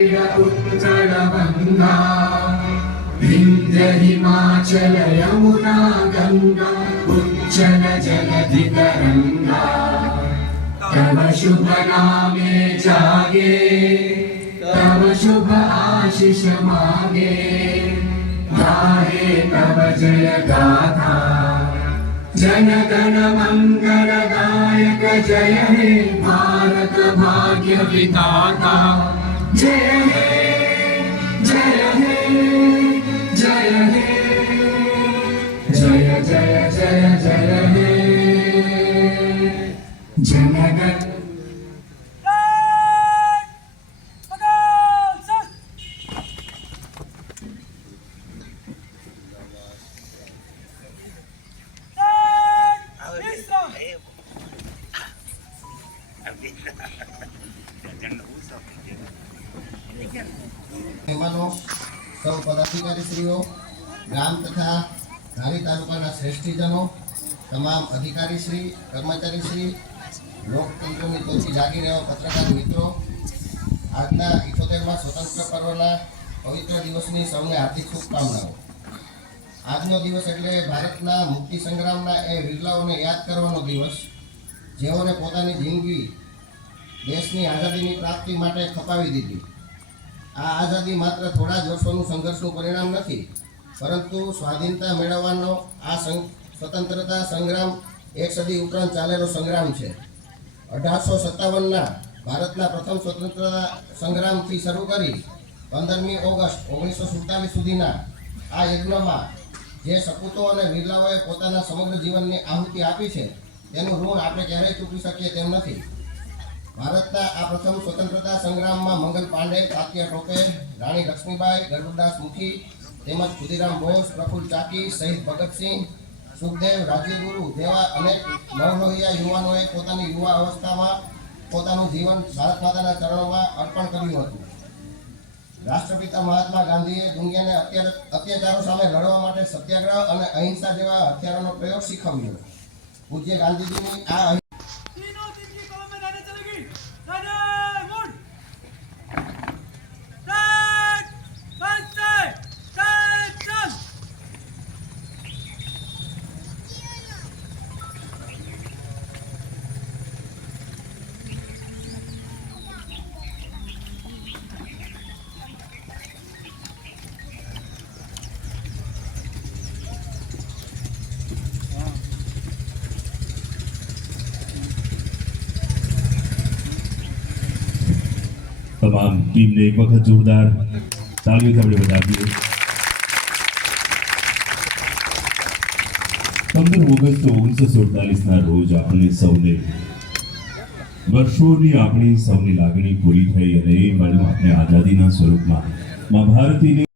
उत्तरगङ्गा विन्ध्य हिमाचल यमुना गङ्गा उच्चल जलधि तरङ्गा तव शुभ नामे जागे तव शुभ आशीष मागे गाहे तव जय गाथा जन गण मंगलदायक जय हे भारत भाग्य विधाता जय हे जय हे जय हे जय जय जय जय हे जनगण મહેમાનો સૌ પદાધિકારીશ્રીઓ ગામ તથા ધારી તાલુકાના શ્રેષ્ઠીજનો તમામ અધિકારીશ્રી કર્મચારીશ્રી લોકતંત્રની તોથી જાગી રહેવા પત્રકાર મિત્રો આજના 78મા સ્વતંત્ર પર્વના પવિત્ર દિવસની સૌને હાર્દિક શુભકામનાઓ। આજનો દિવસ એટલે ભારતના મુક્તિ સંગ્રામના એ વીરલાઓને યાદ કરવાનો દિવસ જેઓને પોતાની જિંદગી દેશની આઝાદીની પ્રાપ્તિ માટે ખપાવી દીધી। આ આઝાદી માત્ર થોડા જ વર્ષોનું સંઘર્ષનું પરિણામ નથી, પરંતુ સ્વાધીનતા મેળવવાનો આ સ્વતંત્રતા સંગ્રામ એક સદી ઉપરાંત ચાલેલો સંગ્રામ છે। 1857ના ભારતના પ્રથમ સ્વતંત્રતા સંગ્રામથી શરૂ કરી 15મી ઓગસ્ટ 1947 સુધીના આ યજ્ઞમાં જે સપૂતો અને વીરલાઓએ પોતાના સમગ્ર જીવનની આહુતિ આપી છે તેનું ઋણ આપણે ક્યારેય ચૂકવી શકીએ તેમ નથી। ભારતના આ પ્રથમ સ્વતંત્રતા સંગ્રામમાં મંગલ પાંડે, તાત્યા ટોપે, રાણી લક્ષ્મીબાઈ, ગરુડદાસ મુખી તેમજ ખુદીરામ બોઝ, પ્રફુલ્લ ચાકી, શહીદ ભગતસિંહ, સુખદેવ, રાજ્યગુરુ જેવા અનેક નવલોહિયા યુવાનોએ પોતાની યુવા અવસ્થામાં પોતાનું જીવન ભારત માતાના ચરણોમાં અર્પણ કર્યું હતું। રાષ્ટ્રપિતા મહાત્મા ગાંધીએ દુનિયાને અત્યાચારો સામે લડવા માટે સત્યાગ્રહ અને અહિંસા જેવા હથિયારોનો પ્રયોગ શીખવ્યો। પૂજ્ય ગાંધીજીની આ तमाम टीम ने एक वक्त जोरदार तालियों से बता दिए। 15 ઓગસ્ટ 1947 રોજ આપણે સૌને વર્ષોની આપણી સૌની લાગણી પૂરી થઈ અને એ મળ્યું આપણે આઝાદીના સ્વરૂપમાં મા ભારતીની